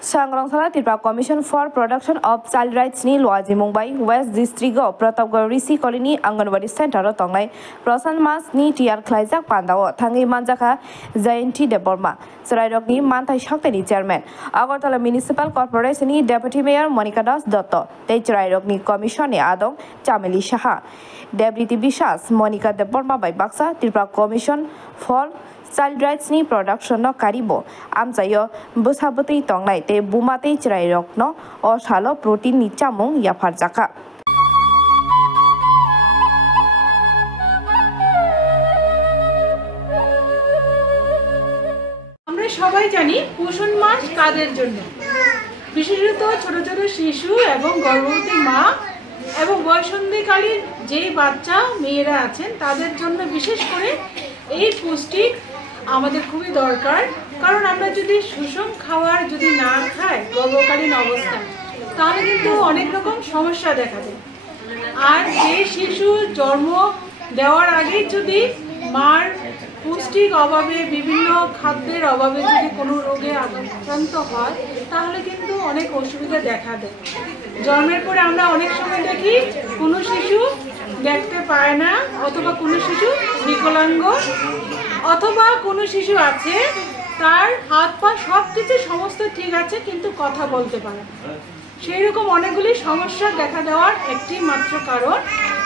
Sangrangthala Tripura Commission for Protection of Child Rights ni Luaji Mumbai West District of Pratapgarh Risi Colony Anganwadi Center tongai Prasan Mas ni tiar khlaijak pandao thangi manjaka Jayanti Deborma Sarairok ni mantai shaktani chairman Agartala Municipal Corporation ni Deputy Mayor Monica Das Dotto tei Sarairok ni Commission ni Adong Chameli Shaha Deputy Bishas Monica Deborma by Baksa Tripura Commission for Child Rights ni production no karibo amchayo busabutei tongnai te bumatei chrairok no o salo protein ni chamung yafar jaka আমরা সবাই জানি পোষণ মাস কাদের জন্য বিশেষত ছোট ছোট শিশু এবং গর্ভবতী মা এবং বয়সন্ধিকালীন যে বাচ্চা মেয়েরা আছেন তাদের জন্য বিশেষ করে এই পুষ্টি আমাদের খুবই দরকার কারণ আমরা যদি সুষম খাবার যদি না খাই গর্ভকালীন অবস্থায় তাহলে কিন্তু অনেক রকম সমস্যা দেখা দেয় আর যে শিশু জন্ম দেওয়ার আগে যদি মার পুষ্টির অভাবে বিভিন্ন খাদ্যের অভাবে যদি কোনো রোগে আক্রান্ত হয় তাহলে কিন্তু অনেক অসুবিধা দেখা দেয় জন্মের পরে আমরা অনেক সময় দেখি কোনো শিশু দেখতে পায় না অথবা কোনো শিশু বিকলাঙ্গ অথবা কোনো শিশু আছে তার হাত পা সবকিছু সমস্ত ঠিক আছে কিন্তু কথা বলতে পারে সেই রকম অনেকগুলি সমস্যা দেখা দেওয়ার একটি মাত্র কারণ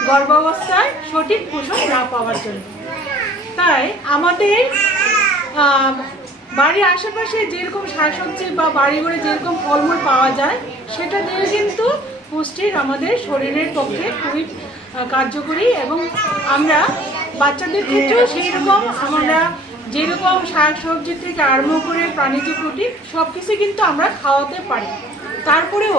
গর্ভাবস্থায় সঠিক পোষণ না পাওয়ার জন্য তাই আমাদের বাড়ির আশেপাশে যেরকম শাকসবজি বা বাড়ি ঘরে যেরকম ফলমূল পাওয়া যায় সেটা দিয়ে কিন্তু পুষ্টির আমাদের শরীরের পক্ষে খুবই কার্যকরী এবং আমরা বাচ্চাদের ক্ষেত্রেও সেই রকম আমরা যেরকম শাকসবজি থেকে আরম্ভ করে প্রাণীজ প্রোটিন সব কিছু কিন্তু আমরা খাওয়াতে পারি তারপরেও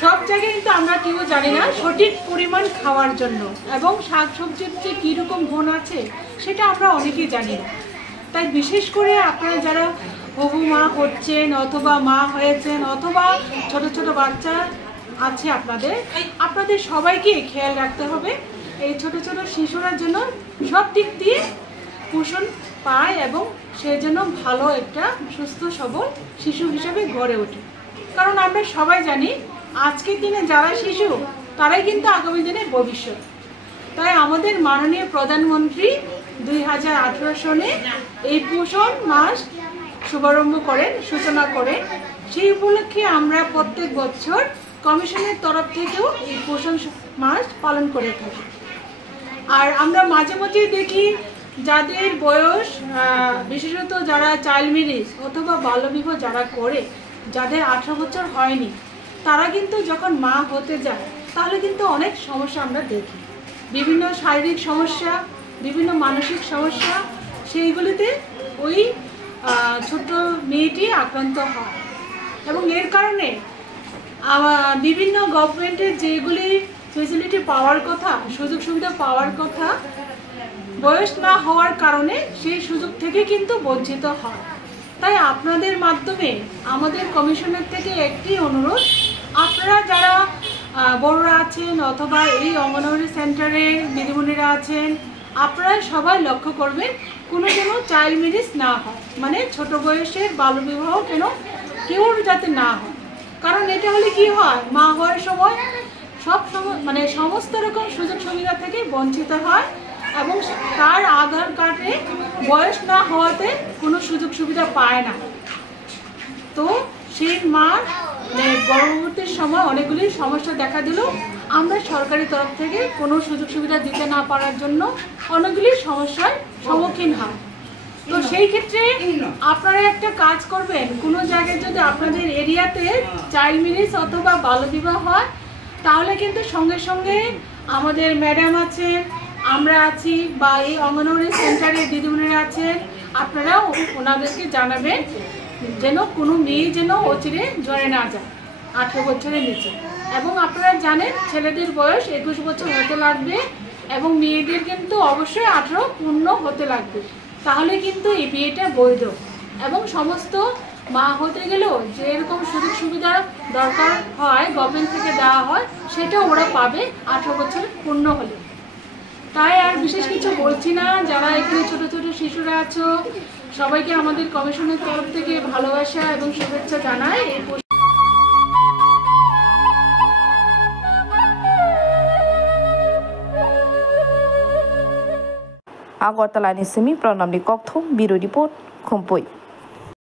সব জায়গায় কিন্তু আমরা কেউ জানি না সঠিক পরিমাণ খাওয়ার জন্য এবং শাকসবজির যে কীরকম গুণ আছে সেটা আমরা অনেকেই জানি না তাই বিশেষ করে আপনারা যারা হবু মা হচ্ছেন অথবা মা হয়েছেন অথবা ছোট ছোট বাচ্চা আছে আপনাদের সবাইকে খেয়াল রাখতে হবে এই ছোট ছোট শিশুরা যেন সব দিক দিয়ে পোষণ পায় এবং সে যেন ভালো একটা সুস্থ সবল শিশু হিসেবে গড়ে ওঠে কারণ আমরা সবাই জানি আজকের দিনে যারা শিশু তারাই কিন্তু আগামী দিনের ভবিষ্যৎ তাই আমাদের মাননীয় প্রধানমন্ত্রী 2018 সনে এই পোষণ মাস শুভারম্ভ করেন সূচনা করেন সেই উপলক্ষে আমরা প্রত্যেক বছর কমিশনের তরফ থেকেও এই পোষণ মাস পালন করে থাকি আর আমরা মাঝে মাঝে দেখি যাদের বয়স বিশেষত যারা চাইল্ড ম্যারেজ অথবা বাল্যবিবাহ যারা করে যাদের 18 বছর হয়নি তারা কিন্তু যখন মা হতে যায় তাহলে কিন্তু অনেক সমস্যা আমরা দেখি বিভিন্ন শারীরিক সমস্যা বিভিন্ন মানসিক সমস্যা সেইগুলিতে ওই ছোট মেয়েটি আক্রান্ত হয় এবং এর কারণে বিভিন্ন গভর্নমেন্টের যেগুলি ফেসিলিটি পাওয়ার কথা সুযোগ সুবিধা পাওয়ার কথা বয়স না হওয়ার কারণে সেই সুযোগ থেকে কিন্তু বঞ্চিত হয় তাই আপনাদের মাধ্যমে আমাদের কমিশনের থেকে একটি অনুরোধ আপনারা যারা বড়রা আছেন অথবা এই অঙ্গনওয়াড়ি সেন্টারে দিদিমণিরা আছেন আপনারা সবাই লক্ষ্য করবেন কোনো যেন চাইল্ড ম্যারেজ না হয় মানে ছোট বয়সের বাল্যবিবাহ কেউ যাতে না হয় কারণ এটা হলে কি হয় মা হওয়ার সময় মানে সমস্ত রকম সুযোগ সুবিধা থেকে বঞ্চিত হয় এবং তার আধার কার্ডে বয়স না হওয়াতে কোনো সুযোগ সুবিধা পায় না তো সেই মা গর্ভবতীর সময় অনেকগুলি সমস্যা দেখা দিল আমরা সরকারি তরফ থেকে কোনো সুযোগ সুবিধা দিতে না পারার জন্য অনেকগুলি সমস্যার সম্মুখীন হয় তো সেই ক্ষেত্রে আপনারা একটা কাজ করবেন কোনো জায়গায় যদি আপনাদের এরিয়াতে চাইল্ড ম্যারেজ অথবা বাল্যবিবাহ হয় তাহলে কিন্তু সঙ্গে সঙ্গে আমাদের ম্যাডাম আছেন আমরা আছি বা এই অঙ্গনওয়াড়ি সেন্টারে দিদিমণিরা আছেন আপনারা ওনাদেরকে জানাবেন যেন কোনো মেয়ে যেন অচিরে জড়ে না যায় 18 বছরের নিচে এবং আপনারা জানেন ছেলেদের বয়স 21 বছর হতে লাগবে এবং মেয়েদের কিন্তু অবশ্যই 18 পূর্ণ হতে লাগবে তাহলে কিন্তু এই বিয়েটা বৈধ এবং সমস্ত মা হতে গেলেও যেরকম সুযোগ সুবিধা দরকার হয় গভর্নমেন্ট থেকে দেওয়া হয় সেটা ওরা পাবে 18 বছর পূর্ণ হলে তাই আর বিশেষ কিছু বলছি না যারা এখানে ছোট ছোট শিশুরা আছো সবাইকে আমাদের কমিশনের তরফ থেকে ভালোবাসা এবং শুভেচ্ছা জানাই। আগরতলা নিসিমি প্রণামনি ককথম বিরো রিপোর্ট খুমপুই।